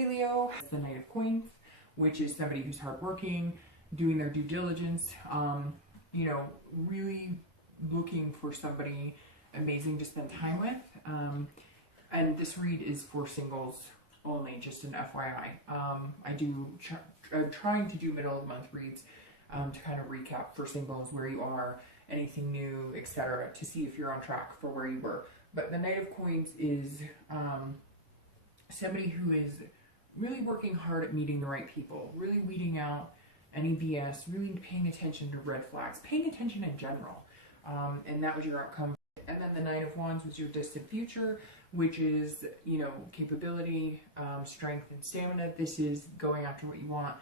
Hey Leo, it's the Knight of Coins, which is somebody who's hardworking, doing their due diligence, you know, really looking for somebody amazing to spend time with. And this read is for singles only, just an FYI. I'm trying to do middle of the month reads to kind of recap for singles where you are, anything new, etc., to see if you're on track for where you were. But the Knight of Coins is somebody who is really working hard at meeting the right people, really weeding out any BS, really paying attention to red flags, paying attention in general. And that was your outcome. And then the Nine of Wands was your distant future, which is, you know, capability, strength, and stamina. This is going after what you want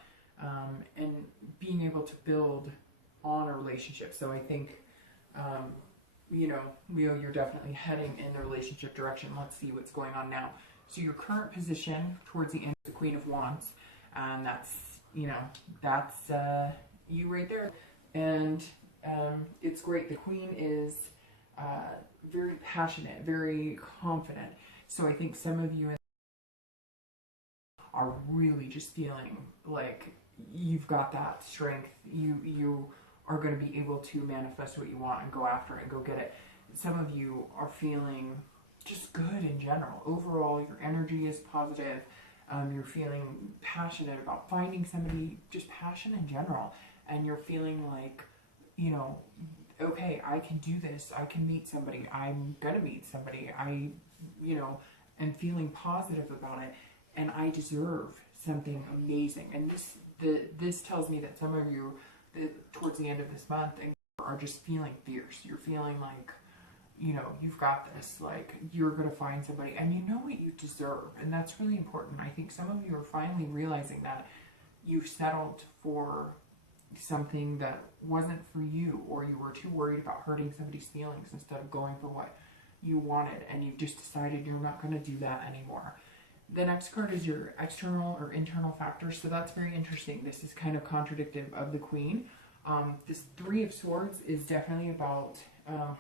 and being able to build on a relationship. So I think, you know, Leo, you're definitely heading in the relationship direction. Let's see what's going on now. So your current position towards the end is the Queen of Wands, and that's, you know, that's you right there. And it's great. The Queen is very passionate, very confident. So I think some of you are really just feeling like you've got that strength. You are going to be able to manifest what you want and go after it and go get it. Some of you are feeling just good in general. Overall, your energy is positive. You're feeling passionate about finding somebody, just passion in general. And you're feeling like, you know, okay, I can do this. I can meet somebody. I'm going to meet somebody. You know, am feeling positive about it. And I deserve something amazing. And this tells me that some of you, towards the end of this month, are just feeling fierce. You're feeling like, you know, you've got this, like you're going to find somebody and you know what you deserve. And that's really important. I think some of you are finally realizing that you've settled for something that wasn't for you, or you were too worried about hurting somebody's feelings instead of going for what you wanted, and you've just decided you're not going to do that anymore. The next card is your external or internal factors. So that's very interesting. This is kind of contradictive of the Queen. This Three of Swords is definitely about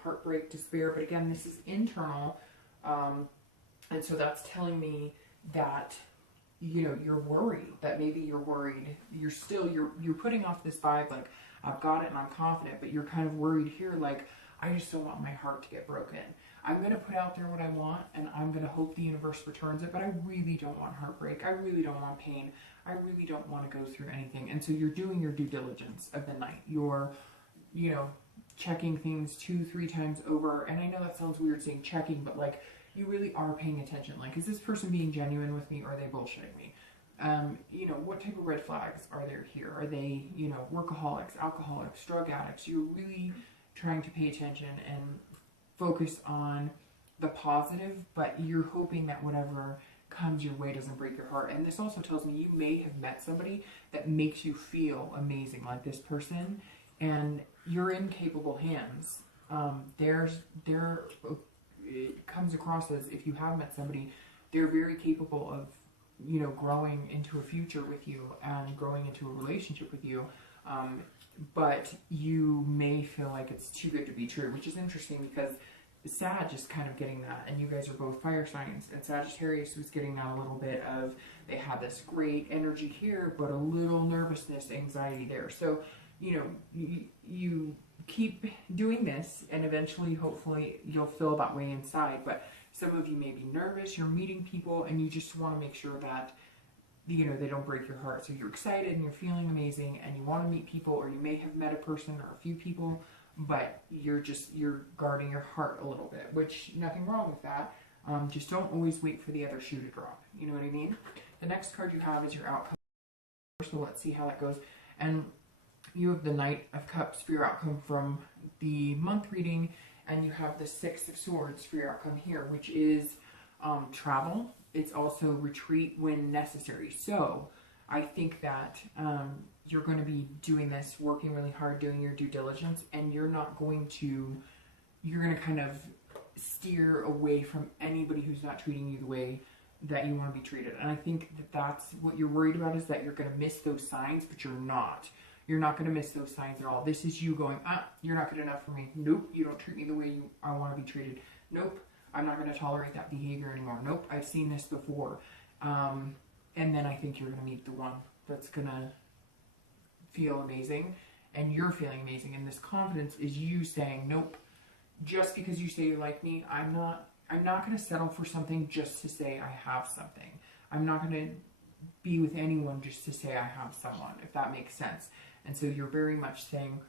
heartbreak, despair, but again, this is internal. And so that's telling me that, you know, you're worried, that maybe you're worried. You're putting off this vibe like, I've got it and I'm confident, but you're kind of worried here, like, I just don't want my heart to get broken. I'm going to put out there what I want and I'm going to hope the universe returns it, but I really don't want heartbreak. I really don't want pain. I really don't want to go through anything. And so you're doing your due diligence of the night. You're, you know, checking things 2-3 times over. And I know that sounds weird saying checking, but like, you really are paying attention. Like, is this person being genuine with me or are they bullshitting me? You know, what type of red flags are there here? Are they, you know, workaholics, alcoholics, drug addicts? You're really trying to pay attention and focus on the positive, but you're hoping that whatever comes your way doesn't break your heart. And this also tells me you may have met somebody that makes you feel amazing, like this person, and you're in capable hands. It comes across as, if you have met somebody, they're very capable of, you know, growing into a future with you and growing into a relationship with you. But you may feel like it's too good to be true, which is interesting because Sag is kind of getting that, and you guys are both fire signs, and Sagittarius was getting that a little bit of, they had this great energy here, but a little nervousness, anxiety there. So, you know, you keep doing this, and eventually, hopefully, you'll feel that way inside. But some of you may be nervous, you're meeting people, and you just want to make sure that, you know, they don't break your heart. So you're excited and you're feeling amazing and you want to meet people, or you may have met a person or a few people, but you're guarding your heart a little bit, which nothing wrong with that. Just don't always wait for the other shoe to drop. You know what I mean? The next card you have is your outcome. So let's see how that goes. And you have the Knight of Cups for your outcome from the month reading, and you have the Six of Swords for your outcome here, which is travel. It's also retreat when necessary. So I think that you're going to be doing this, working really hard, doing your due diligence, and you're going to kind of steer away from anybody who's not treating you the way that you want to be treated. And I think that that's what you're worried about, is that you're going to miss those signs, but you're not. You're not going to miss those signs at all. This is you going, you're not good enough for me. Nope, you don't treat me the way I want to be treated. Nope, I'm not going to tolerate that behavior anymore. Nope, I've seen this before. And then I think you're going to meet the one that's going to feel amazing, and you're feeling amazing. And this confidence is you saying, nope, just because you say you like me, I'm not going to settle for something just to say I have something. I'm not going to be with anyone just to say I have someone, if that makes sense. And so you're very much saying,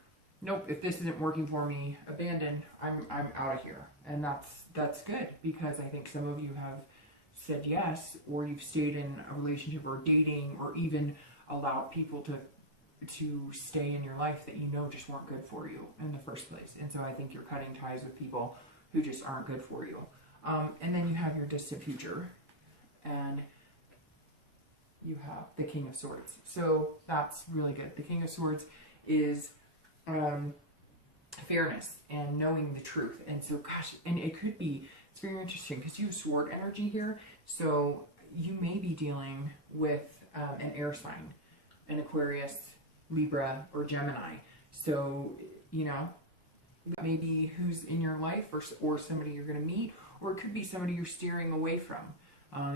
nope, if this isn't working for me, abandon, I'm out of here. And that's good, because I think some of you have said yes, or you've stayed in a relationship or dating, or even allowed people to stay in your life that you know just weren't good for you in the first place. And so I think you're cutting ties with people who just aren't good for you. And then you have your distant future, and you have the King of Swords. So that's really good. The King of Swords is fairness and knowing the truth. And so, gosh, and it could be, it's very interesting because you have sword energy here. So you may be dealing with an air sign, an Aquarius, Libra, or Gemini. So, you know, maybe who's in your life, or somebody you're going to meet, or it could be somebody you're steering away from.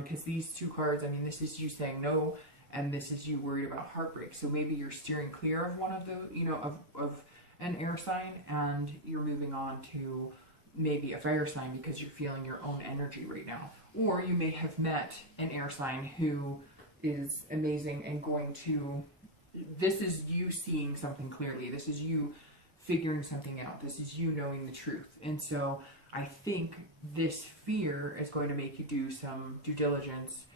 Because these two cards, I mean, this is you saying no, and this is you worried about heartbreak. So maybe you're steering clear of one of the, you know, of an air sign, and you're moving on to maybe a fire sign because you're feeling your own energy right now. Or you may have met an air sign who is amazing and going to, this is you seeing something clearly. This is you figuring something out. This is you knowing the truth. And so I think this fear is going to make you do some due diligence.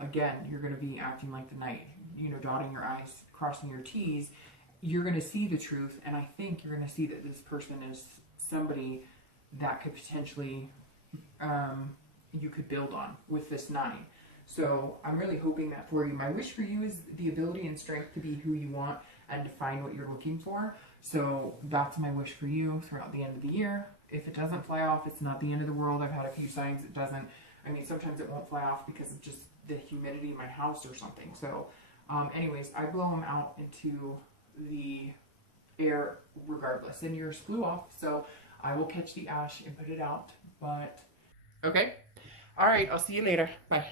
Again, you're going to be acting like the knight, you know, dotting your I's, crossing your T's. You're going to see the truth, and I think you're going to see that this person is somebody that could potentially, you could build on with this 9. So I'm really hoping that for you. My wish for you is the ability and strength to be who you want and to find what you're looking for. So that's my wish for you throughout the end of the year. If it doesn't fly off, it's not the end of the world. I've had a few signs it doesn't. I mean, sometimes it won't fly off because of just the humidity in my house or something. So anyways, I blow them out into the air regardless. And yours flew off, so I will catch the ash and put it out. But okay. All right, I'll see you later. Bye.